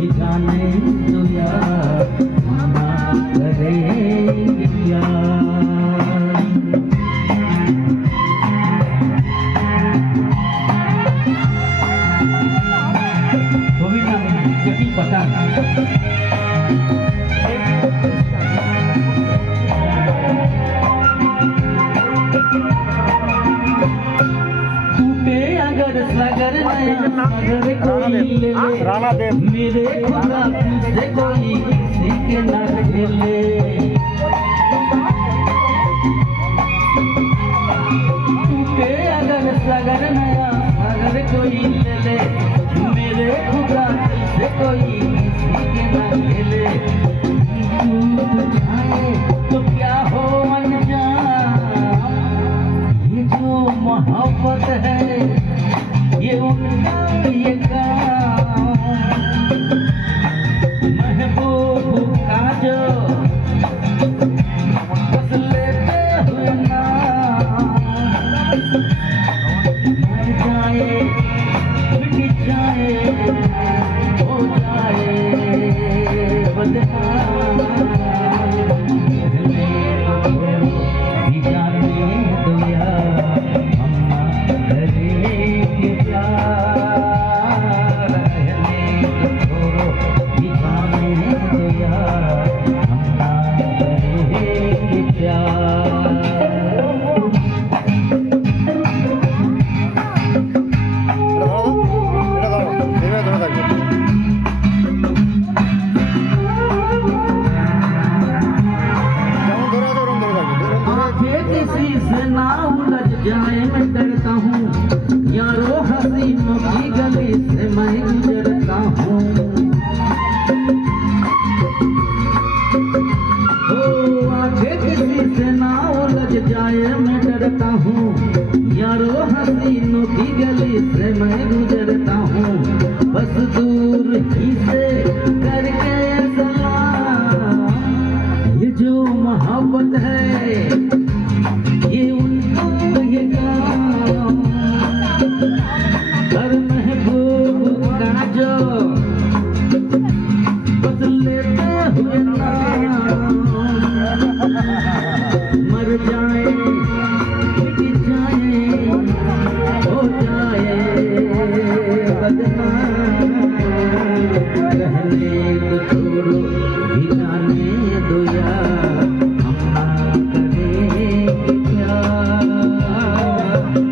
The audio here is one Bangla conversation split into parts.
ये जाने तो यार हम ना करेंगे प्यार। ছবির নাম কেটি পাঠান। सागर सागर कोई ले मेरे खुदा तुझसे कोई किसी के ना खेले। टूटे अगर सागर नया सागर कोई ले मेरे खुदा तुझसे कोई किसी के ना खेले। टूट जाए तो क्या हो अनजान ये जो मोहब्बत है ये उनका ये काम। महबूब का जो बस लेते हुए नाम मर जाए मिट जाए हो जाए बदनाम। ही जाने दो यार हम ना करेंगे प्यार। रहने तो छोड़ो ही जाने दो यार हम ना करेंगे प्यार। किसी से ना उलझ जाए मैं डरता हूँ यारो हसीनों की गली से मैं गुजरता हूँ। ओ आगे किसी से ना उलझ जाए मैं डरता हूँ यारो हसीनों की गली से मैं गुजरता हूँ। बस दूर ही से करके सलाम ये जो मोहब्बत है ये उनको ये काम। हर महबूब का जो बस लेते हुए नाम मर जाए मिट जाए हो जाए बदनाम। रहने तो छोड़ो ही जाने दो यार हम ना करेंगे प्यार।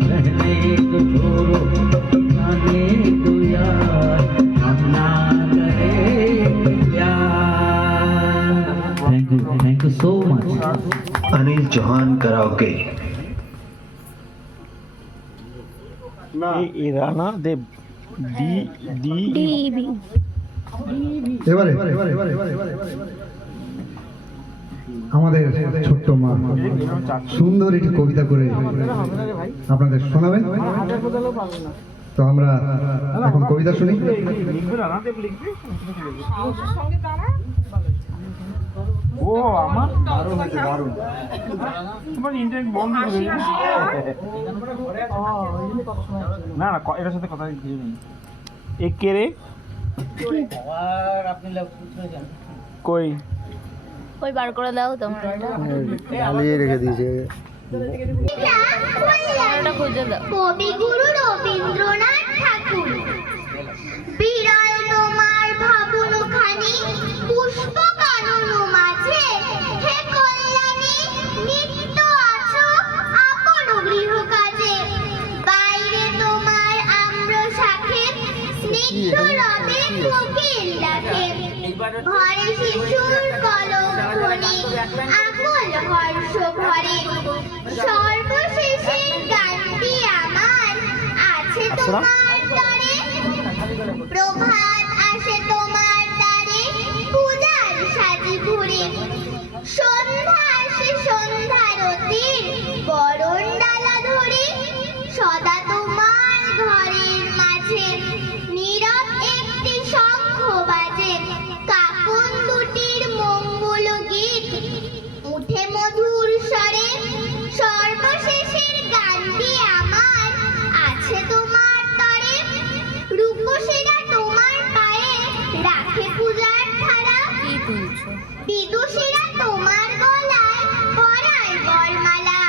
रहने तो छोड़ो जाने दो यार हम ना करेंगे प्यार। Thank you so much. Anil Chauhan karaoke. Rana Dev D D এবারে আমাদের ছোট্ট মা সুন্দর একটি কবিতা করে আপনাদের শোনাবেন। তো আমরা এখন কবিতা শুনি। ও আমার দারুণ হয়েছে দারুণ। তোমার ইন্টারনেট বন্ধ করে না না এটার সাথে কথা কিছু নেই। এ কে রে কই কই বার করে দাও তোমরা জ্বালিয়ে রেখে দিয়েছে। খুঁজে দাও। কবিগুরু রবীন্দ্রনাথ ঠাকুর। বিরল তোমার ভাবনখানি পুষ্প কানন মাঝে হে কল্যাণী নিত্য আছো আপন গৃহ কাজে। বাইরে তোমার আম্র শাখে স্নিগ্ধ রবে কোকিল ডাকে। ঘরে শিশুর কলম ধ্বনি আকুল হর্ষ ভরে। সর্বশেষে গানটি আমার আছে তোমার তরে। প্রভাত আসে তোমার দ্বারে পূজার সাজি ঘুরে। সন্ধ্যা আসে সন্ধ্যারতির বরণ ডালা ধরে। সদা তোমার ঘরের মাঝে নীরব একটি শঙ্খ বাজে। কাকন দুটির মঙ্গল গীত উঠে মধুর স্বরে। সর্বশেষের গানটি আমার আছে তোমার তরে। রূপসীরা তোমার পায়ে বিদুষীরা তোমার গলায় পরায় বরমালা,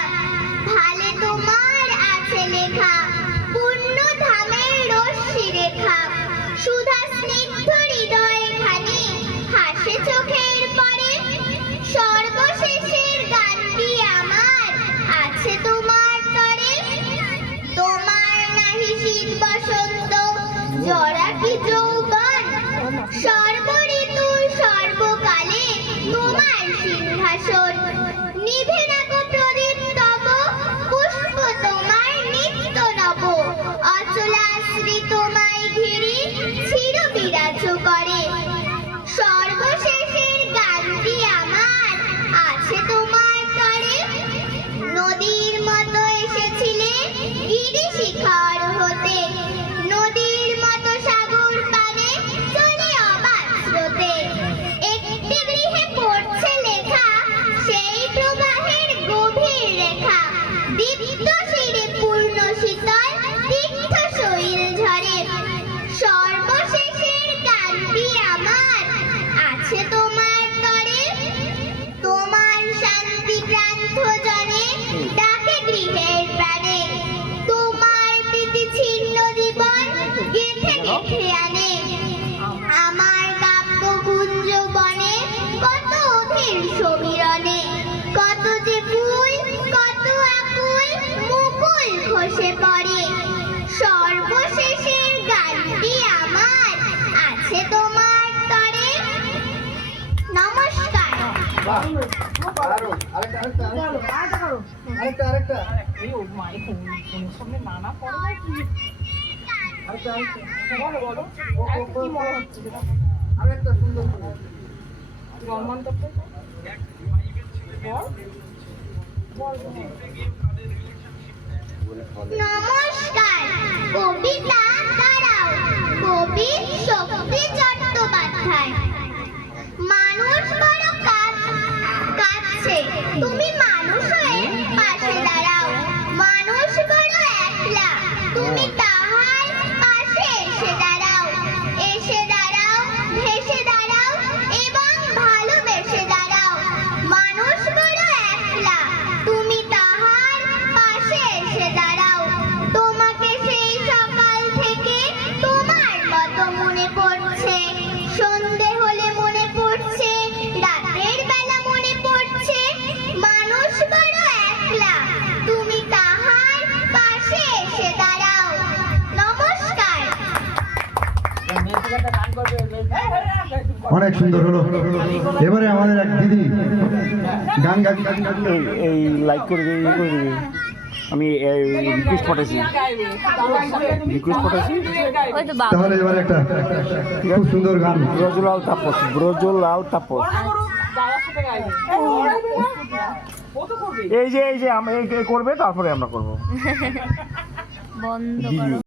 ভালে তোমার আছে লেখা পুণ্য ধামের রশ্মি রেখা, সুধা স্নিগ্ধ হৃদয় খানি হাসে চোখের পরে, সর্বশেষের গানটি আমার আছে তোমার তরে। তোমার নাহি শীত বসন্ত জরা কি যৌবন, সর্বঋতু সর্বকালে তোমার সিংহাসন, নিভে না গো প্রদীপ তব পুষ্প তোমার নিত্য নব, অচলাশ্রী তোমায় ঘিরি চির বিরাজ করে, সর্বশেষের গানটি আমার আছে তোমার তরে। নদীর মতো এসেছিলে গিরি শিখর হতে, নদীর মতো সাগর পানে চলে অবাধ স্রোতে, একটি গৃহে পড়ছে লেখা সেই প্রবাহের গভীর রেখা, দীপ্ত শিরে পূর্ণ শীতল তীর্থ শৈল ঝরে, সর্বশেষের গানটি আমার আছে তোমার তরে। তোমার শান্তি প্রান্ত জনে ডাকে গৃহের প্রাণে, তোমার প্রীতি ছিন্ন জীবন গেথে গেথে আনে, আমার কাব্য কুঞ্জ বনে কত অধীর সমীরণে, কত যে ফুল কত আকুল মুকুল খসে পড়ে, সর্বশেষের গানটি আমার আছে তোমার তরে। নমস্কার। নমস্কার। কবিতা দাঁড়াও, কবি শক্তি চট্টোপাধ্যায়। মানুষ বড় কাঁদছে, তুমি মানুষ হয়ে পাশে দাঁড়াও, মানুষ বড় একলা, তুমি তাহার পাশে এসে দাঁড়াও, এসে দাঁড়াও, ভেসে দাঁড়াও এবং ভালোবেসে দাঁড়াও, মানুষ বড় একলা, তুমি তাহার পাশে এসে দাঁড়াও, তোমাকে সেই সকাল থেকে তোমার মতো মনে পড়ছে, সন্ধে হলে মনে পড়ছে, রাতের বেলা মনে পড়ছে, মানুষ বড় একলা, তুমি তাহার পাশে এসে দাঁড়াও। নমস্কার। অনেক সুন্দর হলো। এবারে আমাদের এক দিদি গান গান এই লাইক করে দিবি, ইয়ে করে দিবি। আমি রিকোয়েস্ট পাঠাইছি, ওই তো বাবা। তাহলে এবারে একটা খুব সুন্দর গান ব্রজলাল তাপস, ব্রজলাল তাপস। এই যে আমি এই করবে, তারপরে আমরা করবো। বন্ধ করো।